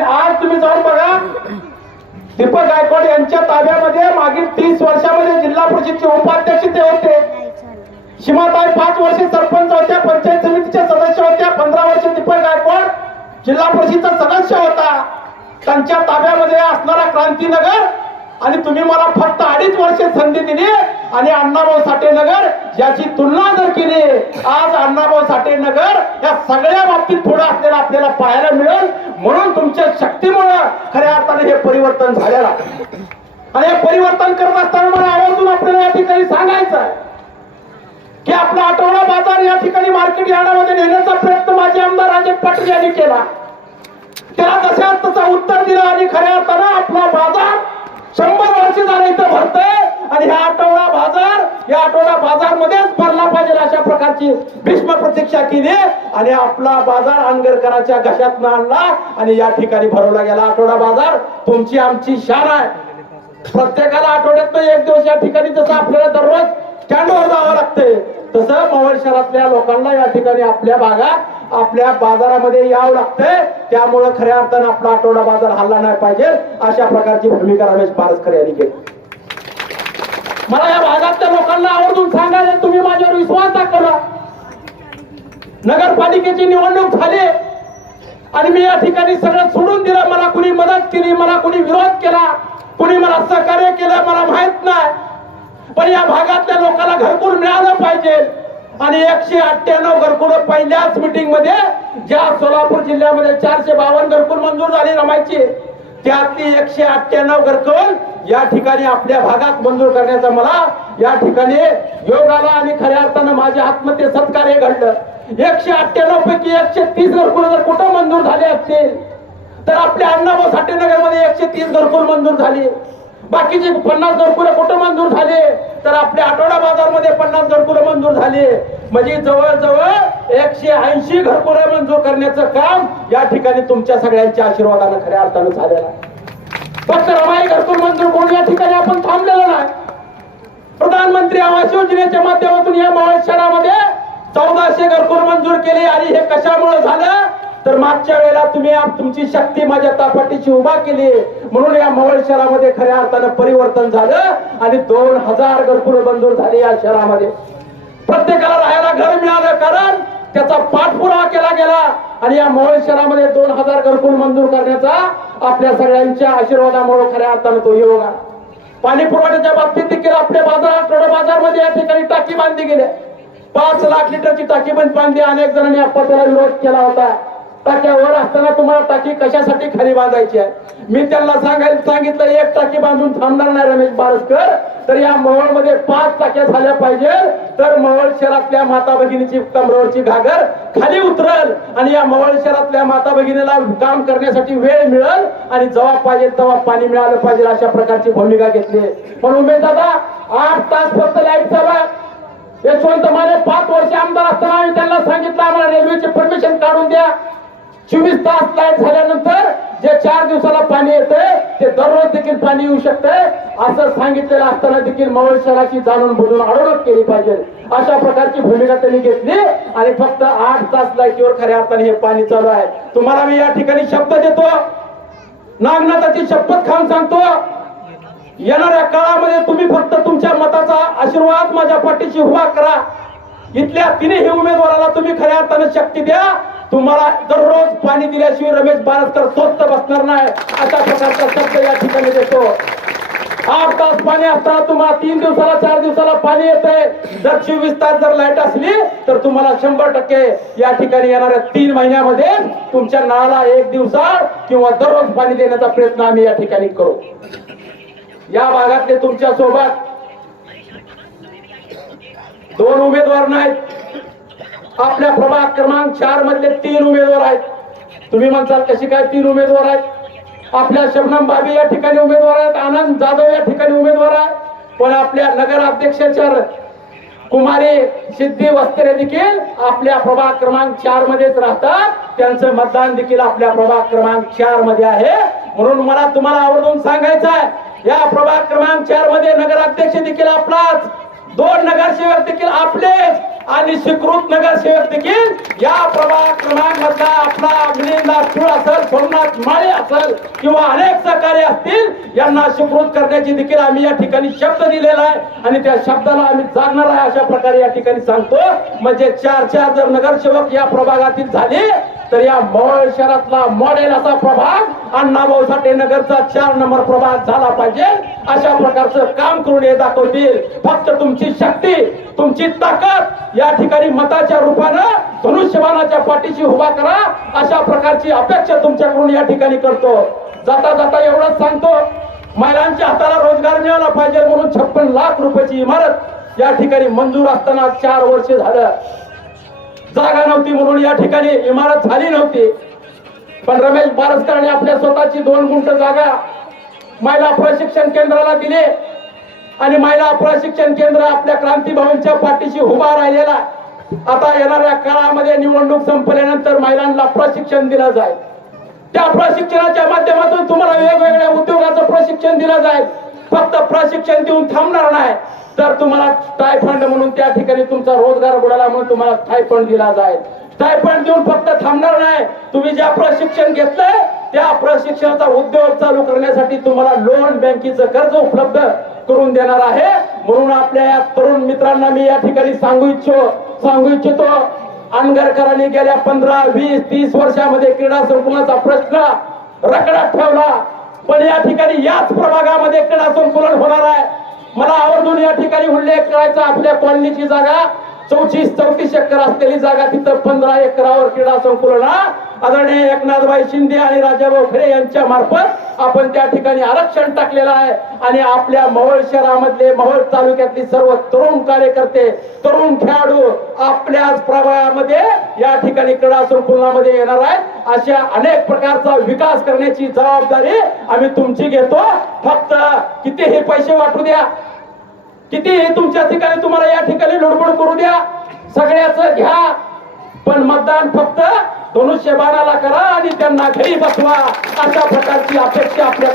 आज तुम्ही जाऊन बघा दीपक गायकवाड यांच्या ताब्यामध्ये मागील तीस वर्षामध्ये जिल्हा परिषदचे उपाध्यक्ष ते होते. सीमाताई पाच वर्षे सरपंच होत्या पंचायत समितीच्या सदस्य होत्या पंधरा वर्ष दीपक गायकवाड जिल्हा परिषदचा सदस्य होता. त्यांच्या ताब्यामध्ये असणारा क्रांतीनगर आणि तुम्ही मला फक्त अडीच वर्षे संधी दिली. आणि अण्णाभाऊ साठे नगर याची तुलना जर केली आज अण्णाभाऊ साठे नगर या सगळ्या बाबतीत पुढे असलेला आपल्याला पाहायला मिळेल. म्हणून तुमच्या शक्तीमुळं खऱ्या अर्थाने हे परिवर्तन झालेलं आणि हे परिवर्तन करत असताना मला आवर्जून आपल्याला या ठिकाणी सांगायचं आहे की आपला आठवडा बाजार या ठिकाणी मार्केट यार्डामध्ये नेण्याचा प्रयत्न माझे आमदार राजे पाटील यांनी केला. त्याला तशाच तसा उत्तर दिलं आणि खऱ्या अर्थानं आपला बाजार शंभर वर्ष झाले इथं भरतय. आणि ह्या आठवडा बाजार या आठवडा बाजार मध्येच भरला पाहिजे अशा प्रकारची भीष्म प्रतीक्षा केली आणि आपला बाजार आंगरकरांच्या घशात आणला आणि या ठिकाणी भरवला गेला आठवडा बाजार. तुमची आमची शान आहे. प्रत्येकाला आठवड्यात एक दिवस या ठिकाणी जसं आपल्याला दररोज स्टँडवर जावं लागतंय तसं मोहोळ शहरातल्या लोकांना या ठिकाणी आपल्या भागात आपल्या बाजारामध्ये यावं लागतंय त्यामुळं खऱ्या अर्थानं आपला आठवडा बाजार हल्ला नाही पाहिजे अशा प्रकारची भूमिका रमेश पारसकर यांनी केली. मला या भागातल्या लोकांना आवर्जून सांगायचं तुम्ही माझ्यावर विश्वास दाखवला नगरपालिकेची निवडणूक झाली आणि मी या ठिकाणी सगळं सोडून दिलं. मला कुणी मदत केली मला कुणी विरोध केला कुणी मला सहकार्य केलं मला माहीत नाही. पण या भागातल्या लोकांना घरकुल मिळालं पाहिजे. आणि एकशे अठ्ठ्याण्णव घरकुल पहिल्याच मिटिंगमध्ये ज्या सोलापूर जिल्ह्यामध्ये चारशे बावन्न घरकुल मंजूर झाली रमायची त्यातली एकशे अठ्ठ्याण्णव घरकुल या ठिकाणी आपल्या भागात मंजूर करण्याचा मला या ठिकाणी योग आला आणि खऱ्या अर्थानं माझ्या आत्महत्ये सत्कार्य घडलं. एकशे अठ्ठ्याण्णव पैकी एकशे तीस घरकुल जर कुठं मंजूर झाले असतील तर आपल्या अण्णाभाऊ साठे नगरमध्ये एकशे तीस घरकुल मंजूर झाली. बाकीचे पन्नास घरकुल कुठं मंजूर झाले? तर आपल्या आठवडा बाजारमध्ये पन्नास घरकुल मंजूर झाले. म्हणजे जवळजवळ एकशे ऐंशी घरकुल मंजूर करण्याचं काम या ठिकाणी तुमच्या सगळ्यांच्या आशीर्वादानं खऱ्या अर्थानं झालेलं आहे. फक्त रमाई घरकुल मंजूर करून या ठिकाणी आपण थांबलेलं नाही. प्रधानमंत्री आवास योजनेच्या माध्यमातून या मावळ शहरामध्ये चौदाशे घरकुल मंजूर केले आणि हे कशामुळे झालं? तर मागच्या वेळेला तुम्ही तुमची शक्ती माझ्या तापाटीची उभा केली. म्हणून या मवळ शहरामध्ये खऱ्या अर्थानं परिवर्तन झालं आणि दोन हजार घरकुल मंजूर झाली या शहरामध्ये. प्रत्येकाला राहायला घर मिळालं कारण त्याचा पाठपुरावा केला गेला आणि या मोहोळ शहरामध्ये दोन हजार घरकुल मंजूर करण्याचा आपल्या सगळ्यांच्या आशीर्वादामुळे खऱ्या अर्थानं तो योग आला. पाणी पुरवठ्याच्या बाबतीत देखील आपल्या बाजार रोड बाजारमध्ये या ठिकाणी टाकी बांधली गेली. पाच लाख लिटरची टाकी बंद बांधली. अनेक जणांनी आपल्याला विरोध केला होता. टाक्यावर असताना तुम्हाला टाकी कशासाठी खाली बांधायची आहे? मी त्यांना सांगायला सांगितलं एक टाकी बांधून थांबणार नाही रमेश बारसकर. तर या मवळमध्ये मध्ये पाच टाक्या झाल्या पाहिजे. तर मवळ शहरातल्या माता भगिनीची कमरेवरची घागर खाली उतरल आणि या मवळ शहरातल्या माता भगिनीला काम करण्यासाठी वेळ मिळेल आणि जेव्हा पाहिजे तेव्हा पाणी मिळालं पाहिजे अशा प्रकारची भूमिका घेतली. पण उमेद दादा आठ तास फक्त लाइट चालू यशवंत माने पाच वर्ष आमदार असताना आम्ही त्यांना सांगितलं आम्हाला रेल्वेचे परमिशन चोवीस तास लाइट झाल्यानंतर जे चार दिवसाला पाणी येतंय ते दररोज देखील पाणी येऊ शकतंय. असं सांगितलेलं असताना देखील मवळ शहराची जाणून बोलून अडवणूक केली पाहिजे. अशा प्रकारची भूमिका त्यांनी घेतली आणि फक्त आठ तास लाईटीवर खऱ्या अर्थाने हे पाणी चालू आहे. तुम्हाला मी या ठिकाणी शब्द देतो. नागनाथाची शपथ खाऊन सांगतो. येणाऱ्या काळामध्ये तुम्ही फक्त तुमच्या मताचा आशीर्वाद माझ्या पाठीशी उभा करा. इथल्या तिन्ही उमेदवाराला तुम्ही खऱ्या अर्थाने शक्ती द्या. तुम्हाला दररोज पाणी दिल्याशिवाय रमेश बारसकर स्वस्त बसणार नाही. अशा प्रकारचा शब्द या ठिकाणी देतो. आठ तास पाणी असताना तुम्हाला तीन दिवसाला चार दिवसाला पाणी येते जर चोवीस तास जर लाइट असली तर तुम्हाला शंभर टक्के या ठिकाणी येणाऱ्या तीन महिन्यामध्ये तुमच्या नळाला एक दिवसा किंवा दररोज पाणी देण्याचा प्रयत्न आम्ही या ठिकाणी करू. या भागातले तुमच्यासोबत दोन उमेदवार नाहीत. आपल्या प्रभाग क्रमांक चार मधले तीन उमेदवार आहेत. तुम्ही म्हणसाल कशी काय तीन उमेदवार आहेत? आपल्या शबनम बाबी या ठिकाणी उमेदवार आहेत आनंद जाधव या ठिकाणी उमेदवार आहेत पण आपल्या नगर अध्यक्षाच्या कुमारी सिद्धी वस्त्रे देखील आपल्या प्रभाग क्रमांक चार मध्येच राहतात. त्यांचं मतदान देखील आपल्या प्रभाग क्रमांक चारमध्ये आहे. म्हणून मला तुम्हाला आवर्जून सांगायचं आहे या प्रभाग क्रमांक चारमध्ये नगराध्यक्ष देखील आपलाच दोन नगरसेवक देखील आपलेच. आणि स्वीकृत नगरसेवक देखील या प्रभाग क्रमांक आपला मिलिंद असूळ असेल सोमनाथ माळे असेल किंवा अनेक सहकारी असतील यांना स्वीकृत करण्याची देखील आम्ही या ठिकाणी शब्द दिलेला आहे. आणि त्या शब्दाला आम्ही जागणार आहे अशा प्रकारे या ठिकाणी सांगतो. म्हणजे चार चार जर नगरसेवक या प्रभागातील झाले तर या मोहोळ शहरातला मॉडेल असा प्रभाग अण्णाभाऊ साठे नगरचा चार नंबर प्रभाग झाला पाहिजे. अशा प्रकारचं काम करून हे दाखवतील. फक्त तुमची शक्ती तुमची ताकद या ठिकाणी मताच्या रूपानं धनुष्यबाणाच्या पाठीशी उभा करा. अशा प्रकारची अपेक्षा तुमच्याकडून या ठिकाणी करतो. जाता जाता एवढंच सांगतो महिलांच्या हाताला रोजगार मिळाला पाहिजे म्हणून छप्पन लाख रुपयाची इमारत या ठिकाणी मंजूर असताना चार वर्ष झालं. जागा नव्हती म्हणून या ठिकाणी इमारत झाली नव्हती. पण रमेश बारसकरांनी आपल्या स्वतःची दोन गुंठ जागा महिला प्रशिक्षण केंद्राला दिले. आणि महिला प्रशिक्षण केंद्र आपल्या क्रांती भवनच्या पाठीशी उभा राहिलेला. आता येणाऱ्या काळामध्ये निवडणूक संपल्यानंतर महिलांना प्रशिक्षण दिलं जाईल. त्या प्रशिक्षणाच्या माध्यमातून तुम्हाला वेगवेगळ्या उद्योगाचं प्रशिक्षण दिलं जाईल. फक्त प्रशिक्षण देऊन थांबणार नाही. तर तुम्हाला स्टायफंड म्हणून त्या ठिकाणी तुमचा रोजगार बुडाला म्हणून तुम्हाला स्टायफंड दिला जाईल. स्टायफंड देऊन फक्त थांबणार नाही. तुम्ही ज्या प्रशिक्षण घेतलंय त्या प्रशिक्षणाचा उद्योग चालू करण्यासाठी तुम्हाला लोन बँकेचं कर्ज उपलब्ध करून देणार आहे. म्हणून आपल्या या तरुण मित्रांना मी या ठिकाणी सांगू इच्छो सांगू इच्छितो अनगरकरांनी गेल्या पंधरा वीस तीस वर्षामध्ये क्रीडा संकुलाचा प्रश्न रकडात ठेवला. पण या ठिकाणी याच प्रभागामध्ये क्रीडा संकुलन होणार आहे. मला आवर्जून या ठिकाणी उल्लेख करायचा आपल्या कॉलनीची जागा चौतीस चौतीस एकर असलेली जागा तिथं पंधरा एकरावर क्रीडा संकुलन आदरणीय एकनाथभाई शिंदे आणि राजाभाऊ खरे यांच्या मार्फत आपण त्या ठिकाणी आरक्षण टाकलेलं आहे. आणि आपल्या मवळ शहरामधले मवळ तालुक्यातली सर्व तरुण कार्यकर्ते तरुण खेळाडू आपल्याच प्रवाहामध्ये या ठिकाणी क्रीडा संकुलनामध्ये येणार आहेत. अशा अनेक प्रकारचा विकास करण्याची जबाबदारी आम्ही तुमची घेतो. फक्त कितीही पैसे वाटू द्या किती तुमच्या ठिकाणी तुम्हाला या ठिकाणी लुडबुड करू द्या. सगळ्याच घ्या. पण मतदान फक्त धनुष्यबाणाला करा आणि त्यांना घरी बसवा. अशा प्रकारची अपेक्षा आपल्या